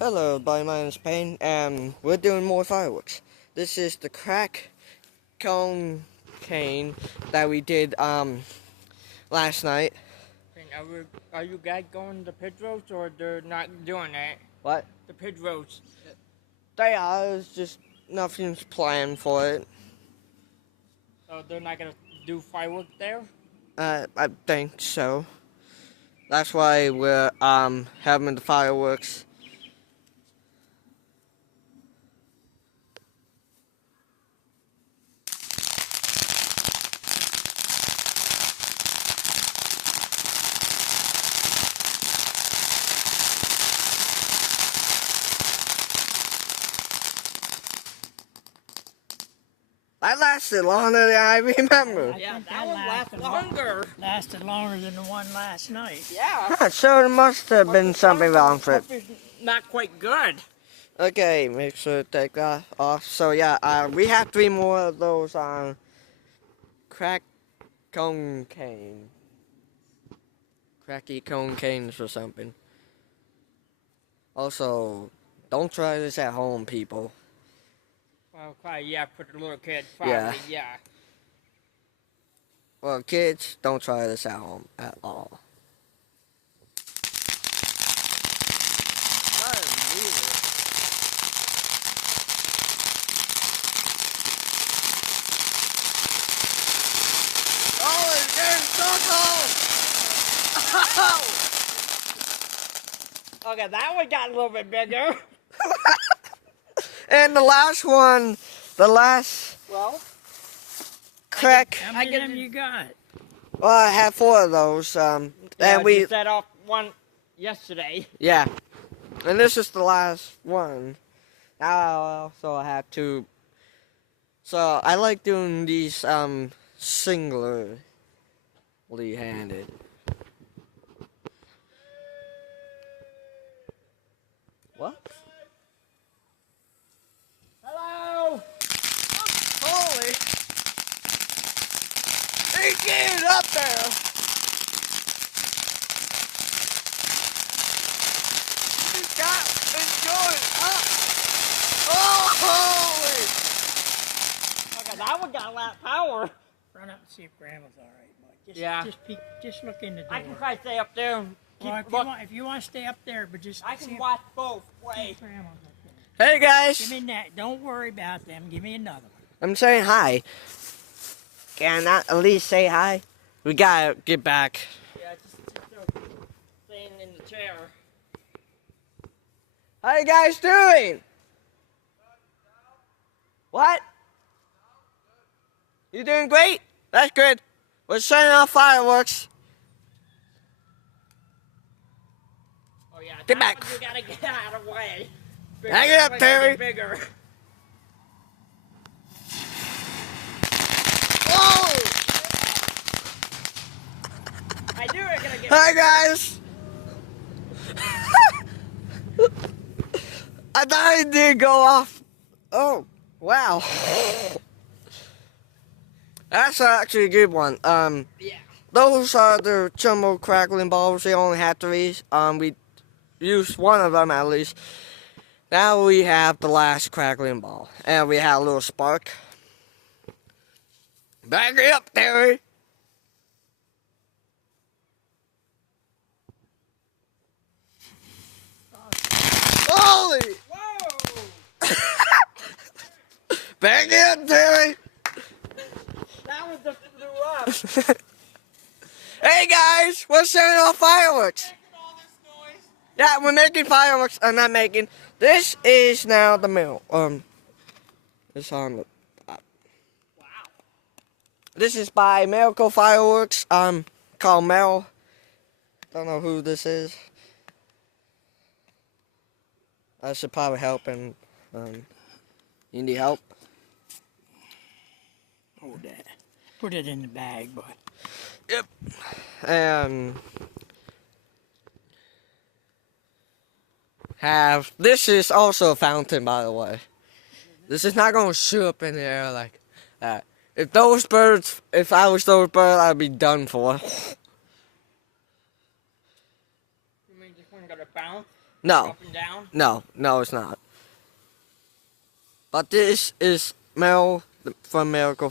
Hello, everybody, my name is Payne, and we're doing more fireworks. This is the crack cone cane that we did last night. And are you guys going to Pedro's or they're not doing it? What? The Pedro's. They are, it's just nothing's planned for it. So they're not gonna do fireworks there? I think so. That's why we're having the fireworks. That lasted longer than I remember. Yeah, that one lasts longer. Lasted longer than the one last night. Yeah. Huh, so there must have been something wrong with it. It's not quite good. Okay, make sure to take that off. So yeah, we have 3 more of those crack cone cane. Cracky cone canes or something. Also, don't try this at home, people. Well, probably, yeah, for the little kids, Yeah. probably, yeah. Well, kids, don't try this at home at all. Oh, it's getting so cold! Okay, that one got a little bit bigger. And the last one, the last Well, crack. How many of them you got? Well, I have 4 of those. And we, set off one yesterday. yeah. And this is the last one. Now I have 2. So I like doing these singularly handed. What? Hello! Holy! He's getting up there! He's got it's going up! Oh, holy! Okay, that one got a lot of power. Run up and see if Grandma's all right, boy. Just, Yeah. Just peek, just look in the door. I can try to stay up there and keep Well, if you want to stay up there, but just I see can if, watch both see ways. if Grandma's up there. Hey guys! Give me that. Don't worry about them. Give me another one. I'm saying hi. Can I at least say hi? We gotta get back. Yeah, just staying in the chair. How you guys doing? What? You doing great? That's good. We're setting off fireworks. Oh yeah, Get that back. one you gotta get out of the way. Hang it up, Terry. Bigger. Oh! I knew it was gonna get. Hi guys. I thought it did go off. Oh, wow. That's actually a good one. Yeah. Those are the jumbo crackling balls. They only had 3. We used 1 of them at least. Now we have the last crackling ball, and we have a little spark. Back it up, Terry. Holy! Whoa! Back it up, Terry. That one just flew up. Hey guys, we're setting off fireworks. All this noise. Yeah, we're making fireworks. I'm not making. This is now the mill. It's on the. Wow. This is by Miracle Fireworks. Called Mel. Don't know who this is. I should probably help him. You need help? Hold that. Put it in the bag, boy. Yep. And this is also a fountain, by the way. This is not gonna shoot up in the air like that. If I was those birds, I'd be done for. You mean just one got a bounce? No, Up and down? no, it's not. But this is Mel from Miracle